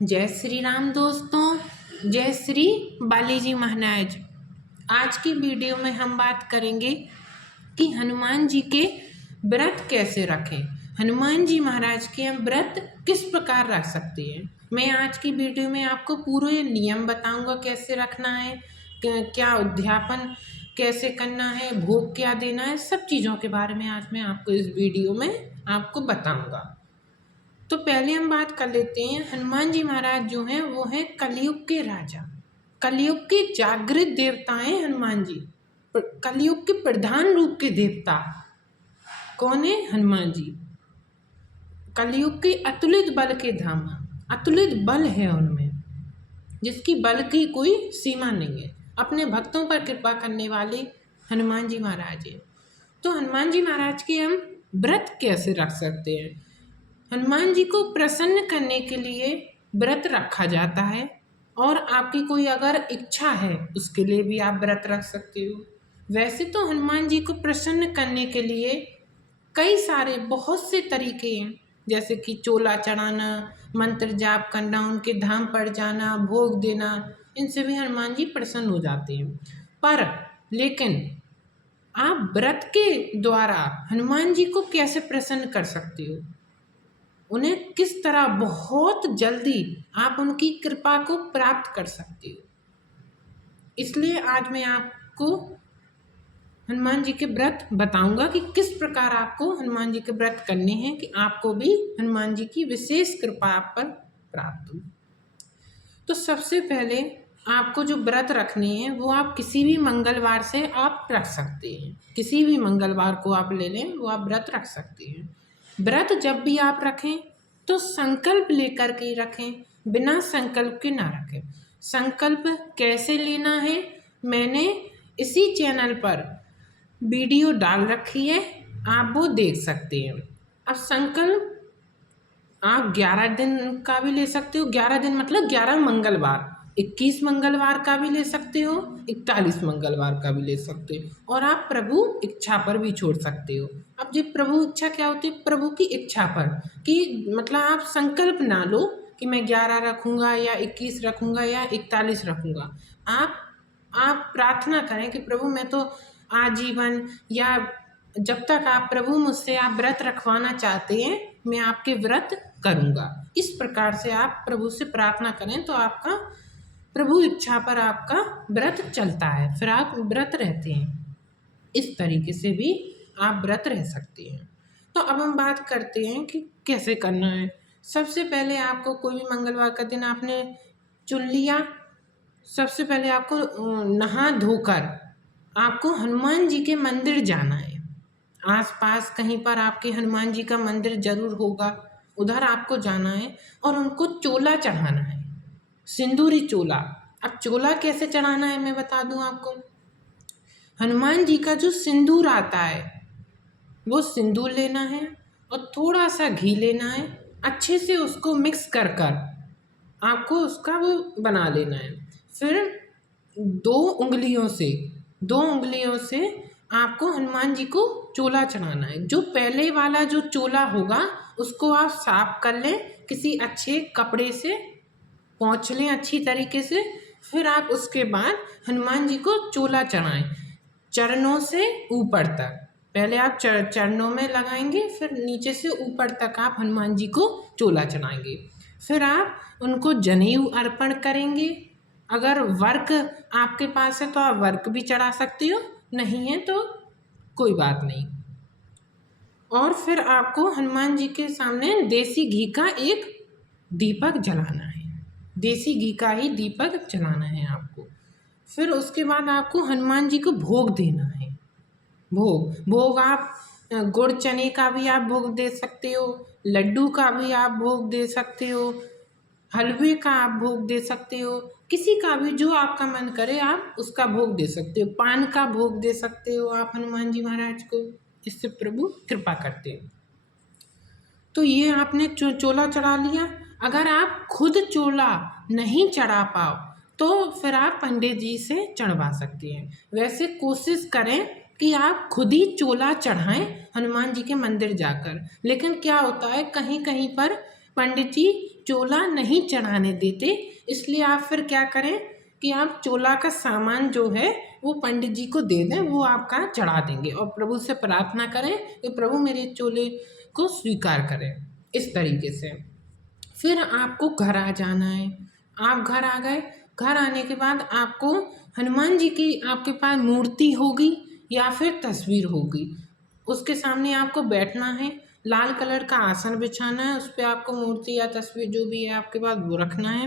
जय श्री राम दोस्तों, जय श्री बालाजी महाराज। आज की वीडियो में हम बात करेंगे कि हनुमान जी के व्रत कैसे रखें। हनुमान जी महाराज के हम व्रत किस प्रकार रख सकते हैं। मैं आज की वीडियो में आपको पूरे नियम बताऊंगा, कैसे रखना है, क्या उद्यापन कैसे करना है, भोग क्या देना है, सब चीज़ों के बारे में आज मैं आपको इस वीडियो में आपको बताऊंगा। तो पहले हम बात कर लेते हैं, हनुमान जी महाराज जो हैं वो हैं कलयुग के राजा, कलयुग के जागृत देवता हैं हनुमान जी। कलयुग के प्रधान रूप के देवता कौन है? हनुमान जी। कलयुग के अतुलित बल के धाम, अतुलित बल है उनमें, जिसकी बल की कोई सीमा नहीं है। अपने भक्तों पर कृपा करने वाले हनुमान जी महाराज हैं। तो हनुमान जी महाराज के हम व्रत कैसे रख सकते हैं? हनुमान जी को प्रसन्न करने के लिए व्रत रखा जाता है, और आपकी कोई अगर इच्छा है उसके लिए भी आप व्रत रख सकते हो। वैसे तो हनुमान जी को प्रसन्न करने के लिए कई सारे बहुत से तरीके हैं, जैसे कि चोला चढ़ाना, मंत्र जाप करना, उनके धाम पर जाना, भोग देना, इनसे भी हनुमान जी प्रसन्न हो जाते हैं। पर लेकिन आप व्रत के द्वारा हनुमान जी को कैसे प्रसन्न कर सकते हो, उन्हें किस तरह बहुत जल्दी आप उनकी कृपा को प्राप्त कर सकते हो, इसलिए आज मैं आपको हनुमान जी के व्रत बताऊंगा कि किस प्रकार आपको हनुमान जी के व्रत करने हैं कि आपको भी हनुमान जी की विशेष कृपा आप पर प्राप्त हो। तो सबसे पहले आपको जो व्रत रखने हैं वो आप किसी भी मंगलवार से आप रख सकते हैं। किसी भी मंगलवार को आप ले लें, वो आप व्रत रख सकते हैं। व्रत जब भी आप रखें तो संकल्प लेकर के रखें, बिना संकल्प के ना रखें। संकल्प कैसे लेना है मैंने इसी चैनल पर वीडियो डाल रखी है, आप वो देख सकते हैं। अब संकल्प आप 11 दिन का भी ले सकते हो, 11 दिन मतलब 11 मंगलवार, 21 मंगलवार का भी ले सकते हो, 41 मंगलवार का भी ले सकते हो, और आप प्रभु इच्छा पर भी छोड़ सकते हो। अब जो प्रभु इच्छा क्या होती है? प्रभु की इच्छा पर, कि मतलब आप संकल्प ना लो कि मैं 11 रखूँगा या 21 रखूँगा या 41 रखूँगा। आप प्रार्थना करें कि प्रभु मैं तो आजीवन, या जब तक आप प्रभु मुझसे आप व्रत रखवाना चाहते हैं मैं आपके व्रत करूँगा। इस प्रकार से आप प्रभु से प्रार्थना करें तो आपका प्रभु इच्छा पर आपका व्रत चलता है, फिर आप व्रत रहते हैं। इस तरीके से भी आप व्रत रह सकते हैं। तो अब हम बात करते हैं कि कैसे करना है। सबसे पहले आपको कोई भी मंगलवार का दिन आपने चुन लिया, सबसे पहले आपको नहा धोकर आपको हनुमान जी के मंदिर जाना है। आसपास कहीं पर आपके हनुमान जी का मंदिर जरूर होगा, उधर आपको जाना है और उनको चोला चढ़ाना है, सिंदूरी चोला। अब चोला कैसे चढ़ाना है मैं बता दूं आपको। हनुमान जी का जो सिंदूर आता है वो सिंदूर लेना है और थोड़ा सा घी लेना है, अच्छे से उसको मिक्स कर कर आपको उसका वो बना लेना है। फिर दो उंगलियों से आपको हनुमान जी को चोला चढ़ाना है। जो पहले वाला जो चोला होगा उसको आप साफ कर लें, किसी अच्छे कपड़े से पोंछ लें अच्छी तरीके से। फिर आप उसके बाद हनुमान जी को चोला चढ़ाएं, चरणों से ऊपर तक। पहले आप चरणों में लगाएंगे, फिर नीचे से ऊपर तक आप हनुमान जी को चोला चढ़ाएंगे। फिर आप उनको जनेऊ अर्पण करेंगे। अगर वर्क आपके पास है तो आप वर्क भी चढ़ा सकते हो, नहीं है तो कोई बात नहीं। और फिर आपको हनुमान जी के सामने देसी घी का एक दीपक जलाना है, देसी घी का ही दीपक जलाना है आपको। फिर उसके बाद आपको हनुमान जी को भोग देना है। भोग आप गुड़ चने का भी आप भोग दे सकते हो, लड्डू का भी आप भोग दे सकते हो, हलवे का आप भोग दे सकते हो, किसी का भी जो आपका मन करे आप उसका भोग दे सकते हो। पान का भोग दे सकते हो आप हनुमान जी महाराज को, इससे प्रभु कृपा करते हैं। तो ये आपने चोला चढ़ा लिया। अगर आप खुद चोला नहीं चढ़ा पाओ तो फिर आप पंडित जी से चढ़वा सकते हैं। वैसे कोशिश करें कि आप खुद ही चोला चढ़ाएं हनुमान जी के मंदिर जाकर। लेकिन क्या होता है, कहीं कहीं पर पंडित जी चोला नहीं चढ़ाने देते, इसलिए आप फिर क्या करें कि आप चोला का सामान जो है वो पंडित जी को दे दें, वो आपका चढ़ा देंगे और प्रभु से प्रार्थना करें कि प्रभु मेरे चोले को स्वीकार करें। इस तरीके से फिर आपको घर आ जाना है। आप घर आ गए, घर आने के बाद आपको हनुमान जी की आपके पास मूर्ति होगी या फिर तस्वीर होगी, उसके सामने आपको बैठना है। लाल कलर का आसन बिछाना है, उस पर आपको मूर्ति या तस्वीर जो भी है आपके पास वो रखना है।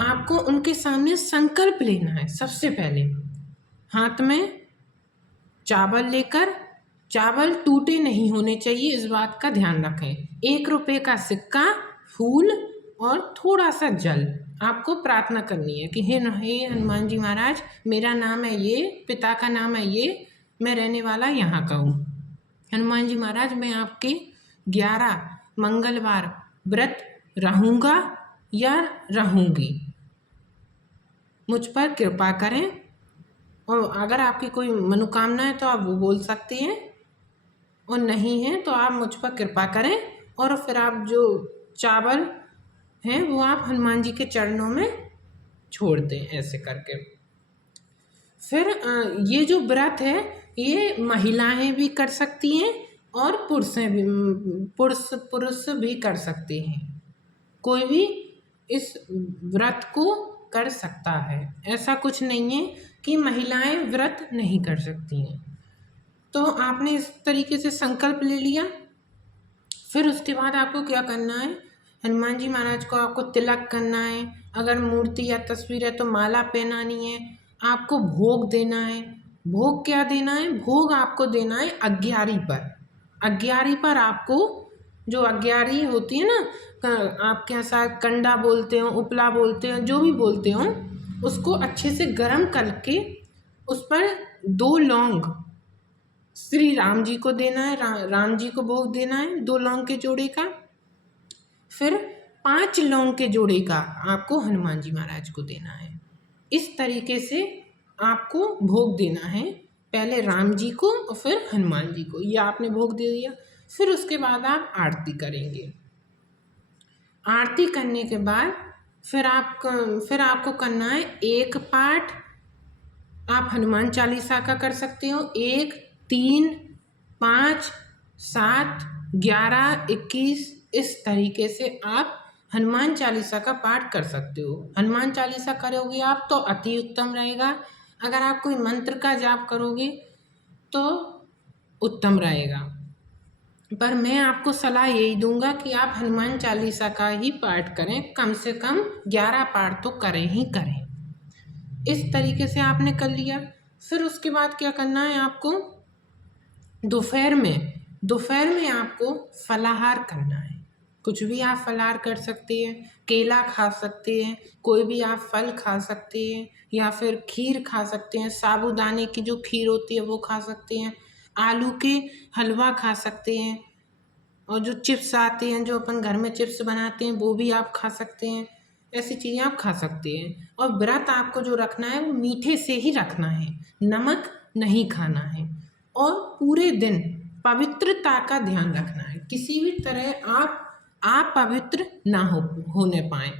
आपको उनके सामने संकल्प लेना है। सबसे पहले हाथ में चावल लेकर, चावल टूटे नहीं होने चाहिए, इस बात का ध्यान रखें। 1 रुपये का सिक्का, फूल और थोड़ा सा जल आपको प्रार्थना करनी है कि हे हनुमान जी महाराज, मेरा नाम है ये, पिता का नाम है ये, मैं रहने वाला यहाँ का हूँ। हनुमान जी महाराज, मैं आपके 11 मंगलवार व्रत रहूँगा या रहूँगी, मुझ पर कृपा करें। और अगर आपकी कोई मनोकामना है तो आप वो बोल सकते हैं, और नहीं है तो आप मुझ पर कृपा करें। और फिर आप जो चावल हैं वो आप हनुमान जी के चरणों में छोड़ दें, ऐसे करके। फिर ये जो व्रत है ये महिलाएं भी कर सकती हैं और पुरुष भी कर सकते हैं। कोई भी इस व्रत को कर सकता है, ऐसा कुछ नहीं है कि महिलाएं व्रत नहीं कर सकती हैं। तो आपने इस तरीके से संकल्प ले लिया। फिर उसके बाद आपको क्या करना है, हनुमान जी महाराज को आपको तिलक करना है, अगर मूर्ति या तस्वीर है तो माला पहनानी है, आपको भोग देना है। भोग क्या देना है, भोग आपको देना है अग्यारी पर। अग्यारी पर आपको, जो अग्यारी होती है ना, आपके यहाँ शायद कंडा बोलते हो, उपला बोलते हो, जो भी बोलते हो, उसको अच्छे से गर्म करके उस पर 2 लौंग श्री राम जी को देना है, राम जी को भोग देना है 2 लौंग के जोड़े का। फिर 5 लौंग के जोड़े का आपको हनुमान जी महाराज को देना है। इस तरीके से आपको भोग देना है, पहले राम जी को और फिर हनुमान जी को। ये आपने भोग दे दिया। फिर उसके बाद आप आरती करेंगे। आरती करने के बाद फिर आपको करना है 1 पाठ आप हनुमान चालीसा का कर सकते हो। 1, 3, 5, 7, 11, 21 इस तरीके से आप हनुमान चालीसा का पाठ कर सकते हो। हनुमान चालीसा करोगे आप तो अति उत्तम रहेगा। अगर आप कोई मंत्र का जाप करोगे तो उत्तम रहेगा, पर मैं आपको सलाह यही दूंगा कि आप हनुमान चालीसा का ही पाठ करें, कम से कम 11 पाठ तो करें ही करें। इस तरीके से आपने कर लिया। फिर उसके बाद क्या करना है आपको, दोपहर में आपको फलाहार करना है। कुछ भी आप फलाहार कर सकते हैं, केला खा सकते हैं, कोई भी आप फल खा सकते हैं, या फिर खीर खा सकते हैं, साबूदाने की जो खीर होती है वो खा सकते हैं, आलू के हलवा खा सकते हैं, और जो चिप्स आते हैं, जो अपन घर में चिप्स बनाते हैं, वो भी आप खा सकते हैं। ऐसी चीज़ें आप खा सकते हैं। और व्रत आपको जो रखना है वो मीठे से ही रखना है, नमक नहीं खाना है, और पूरे दिन पवित्रता का ध्यान रखना है। किसी भी तरह आप पवित्र ना होने पाए।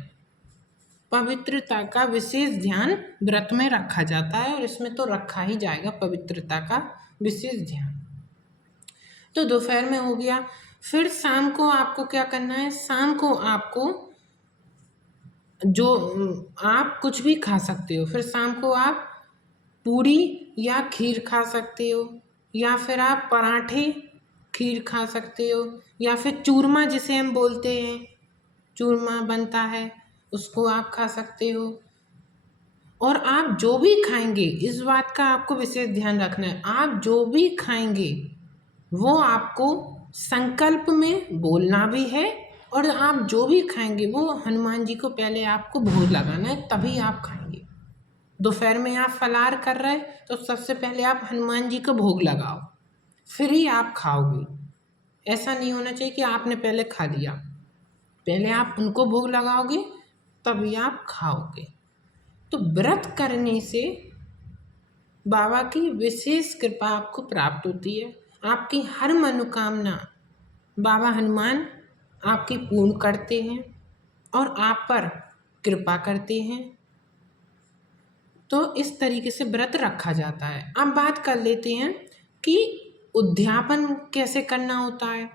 पवित्रता का विशेष ध्यान व्रत में रखा जाता है, और इसमें तो रखा ही जाएगा पवित्रता का विशेष ध्यान। तो दोपहर में हो गया। फिर शाम को आपको क्या करना है, शाम को आपको जो आप कुछ भी खा सकते हो। फिर शाम को आप पूड़ी या खीर खा सकते हो, या फिर आप पराठे खीर खा सकते हो, या फिर चूरमा जिसे हम बोलते हैं, चूरमा बनता है, उसको आप खा सकते हो। और आप जो भी खाएंगे, इस बात का आपको विशेष ध्यान रखना है, आप जो भी खाएंगे वो आपको संकल्प में बोलना भी है, और आप जो भी खाएंगे वो हनुमान जी को पहले आपको भोग लगाना है, तभी आप खाएंगे। दोपहर में आप फलाहार कर रहे हैं तो सबसे पहले आप हनुमान जी को भोग लगाओ, फिर ही आप खाओगे। ऐसा नहीं होना चाहिए कि आपने पहले खा लिया, पहले आप उनको भोग लगाओगे तभी आप खाओगे। तो व्रत करने से बाबा की विशेष कृपा आपको प्राप्त होती है। आपकी हर मनोकामना बाबा हनुमान आपकी पूर्ण करते हैं और आप पर कृपा करते हैं। तो इस तरीके से व्रत रखा जाता है। अब बात कर लेते हैं कि उद्यापन कैसे करना होता है।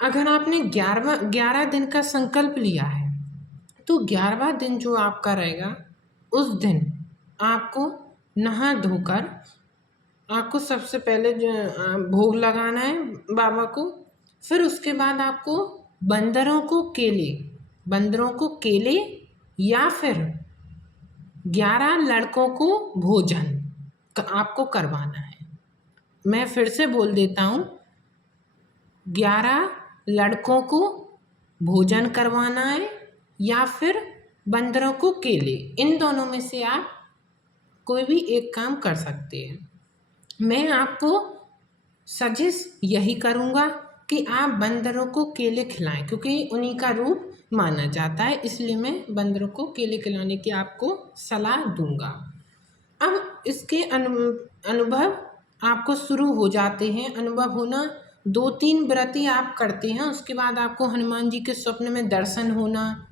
अगर आपने 11 दिन का संकल्प लिया है तो 11वां दिन जो आपका रहेगा उस दिन आपको नहा धोकर आपको सबसे पहले जो भोग लगाना है बाबा को। फिर उसके बाद आपको बंदरों को केले या फिर 11 लड़कों को भोजन आपको करवाना है। मैं फिर से बोल देता हूँ, 11 लड़कों को भोजन करवाना है या फिर बंदरों को केले। इन दोनों में से आप कोई भी एक काम कर सकते हैं। मैं आपको सजेस्ट यही करूँगा कि आप बंदरों को केले खिलाएं, क्योंकि उन्हीं का रूप माना जाता है, इसलिए मैं बंदरों को केले खिलाने की आपको सलाह दूंगा। अब इसके अनुभव आपको शुरू हो जाते हैं। अनुभव होना 2-3 व्रत आप करते हैं, उसके बाद आपको हनुमान जी के स्वप्न में दर्शन होना,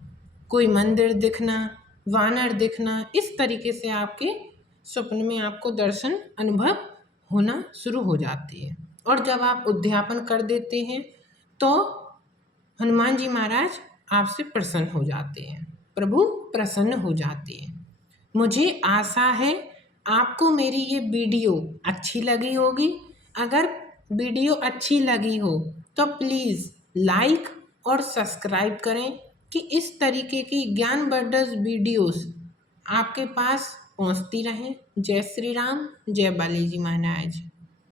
कोई मंदिर दिखना, वानर दिखना, इस तरीके से आपके स्वप्न में आपको दर्शन अनुभव होना शुरू हो जाती है। और जब आप उद्यापन कर देते हैं तो हनुमान जी महाराज आपसे प्रसन्न हो जाते हैं, प्रभु प्रसन्न हो जाते हैं। मुझे आशा है आपको मेरी ये वीडियो अच्छी लगी होगी। अगर वीडियो अच्छी लगी हो तो प्लीज़ लाइक और सब्सक्राइब करें कि इस तरीके की ज्ञानवर्धक वीडियोस आपके पास पहुंचती रहें। जय श्री राम, जय बालाजी महाराज।